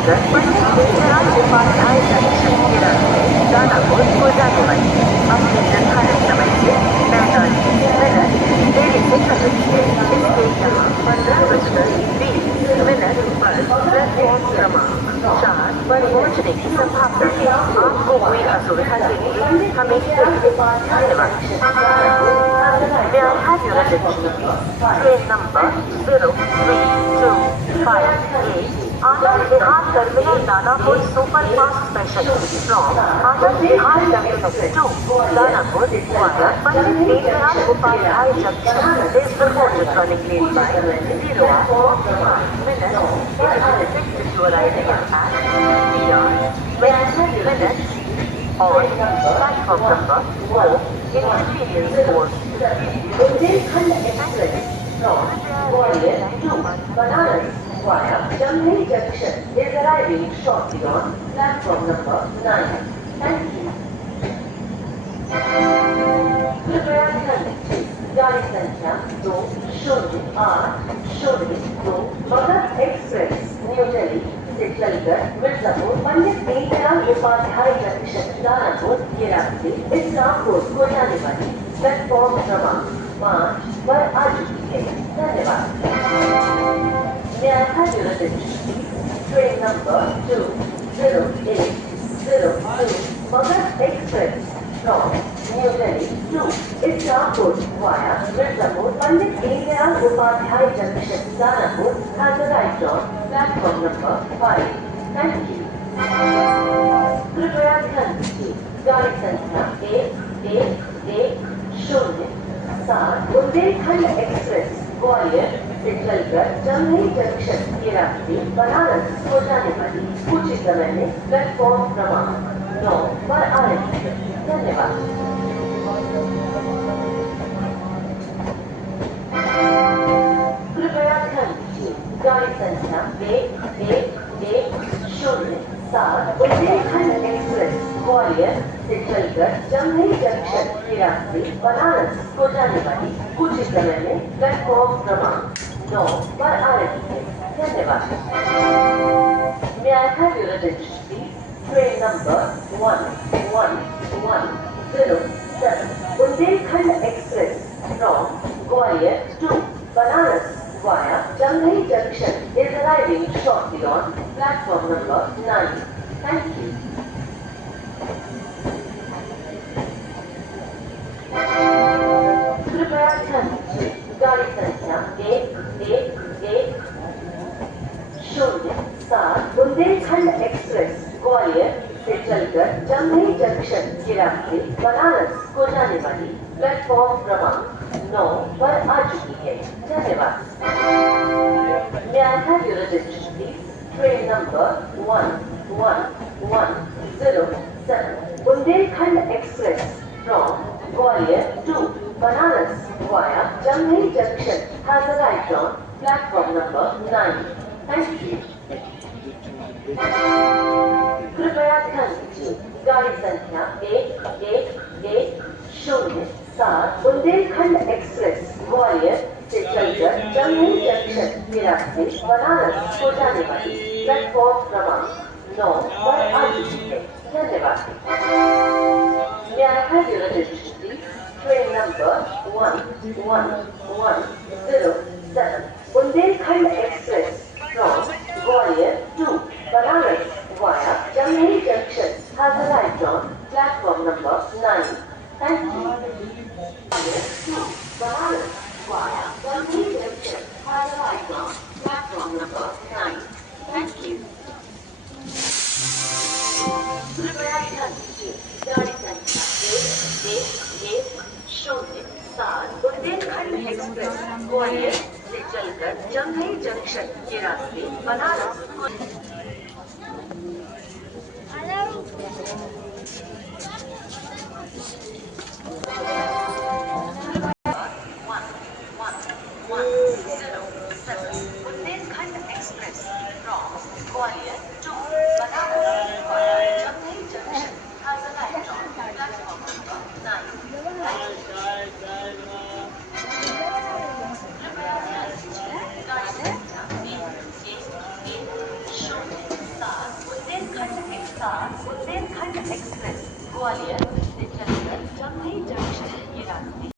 चलकर पंडित दीनदयाल उपाध्याय जंक्शन के रास्ते दानापुर को जाने वाली अपने निर्धारित समय से 45 मिनट देरी से चल रही है। इसलिए यहाँ 15:20 पर प्लेटफॉर्म क्रमांक 4 पर पहुँचने की संभावना है। आपको हुई असुविधा के लिए हमें धन्यवाद। May I have your attention? Train number 03258 Anand Vihar terminal Danapur super fast special from Anand Vihar terminal to Danapur via Pandit Deendayal Upadhyay junction is reported running late by 0 hours 45 minutes. It is expected to arrive at PR 20 minutes on platform number 4 in convenience course. Bundelkhand express from Gwalior to Banaras via Jamnauli Junction is arriving shortly on platform number 9. Thank you. कृपया ध्यान दीजिए गाड़ी संख्या 208002 Magadh express new Delhi से चलकर मिर्जापुर पंडित Deendayal Upadhyay junction Danapur के रास्ते इस रामपुर को जाने वाली प्लेटफॉर्म क्रमांक 5 पर आ चुकी है। धन्यवाद। May I have your attention, please? Train number 20802 Magad Express from New Delhi to Istanbul via Mirzapur Pandit Deendayal Upadhyay Junction, Danapur has arrived on platform number 5. Thank you. कृपया ध्यान दीजिए गाड़ी संख्या 1110 बुंदेलखंड एक्सप्रेस ग्वालियर से चलकर जमनई जंक्शन के रास्ते बनारस को जाने वाली कुछ समय में प्लेटफॉर्म क्रमांक 9 पर आ रही है। धन्यवाद। कृपया ध्यान दीजिए गाड़ी संख्या 1110 बुंदेलखंड एक्सप्रेस ग्वालियर से चलकर जमनई जंक्शन के रास्ते बनारस को जाने वाली कुछ समय में प्लेटफॉर्म क्रमांक 9 पर आ रही है। धन्यवाद। May I have your attention, please? Train number 11107 Bundelkhand express from Gwalior to Banaras via Jamnauli Junction is arriving shortly on platform number 9. Thank you. कृपया ध्यान दीजिए गाड़ी संख्या 1110 बुंदेलखंड एक्सप्रेस ग्वालियर से चलकर जमनई जंक्शन के रास्ते बनारस को जाने वाली प्लेटफॉर्म क्रमांक 9 पर आ चुकी है। धन्यवाद। May I have your attention, please? Train number 11107 Bundelkhand express from Gwalior to Banaras via Jamnauli Junction has arrived on platform number 9. Thank you. कृपया ध्यान दीजिए गाड़ी संख्या 1110 बुंदेलखंड एक्सप्रेस ग्वालियर से चलकर जमनई जंक्शन के रास्ते बनारस को जाने वाली प्लेटफॉर्म क्रमांक 9 पर आ चुकी है। धन्यवाद। May I have your attention, please? Train number 11107 Bundelkhand express from Gwalior to Banaras via Jamnauli Junction has arrived on platform number 9. Thank you. Banaras via Jamnauli Junction has arrived on platform number 9. Thank you. कृपया ध्यान दीजिए गाड़ी संख्या 1110 Bundelkhand express Gwalior से चलकर जमनई junction के रास्ते बनारस को Bundelkhand express from Gwalior to Banaras via Jamnauli Junction has arrived on platform number 9. कृपया ध्यान दीजिए गाड़ी संख्या 1110 एक्सप्रेस ग्वालियर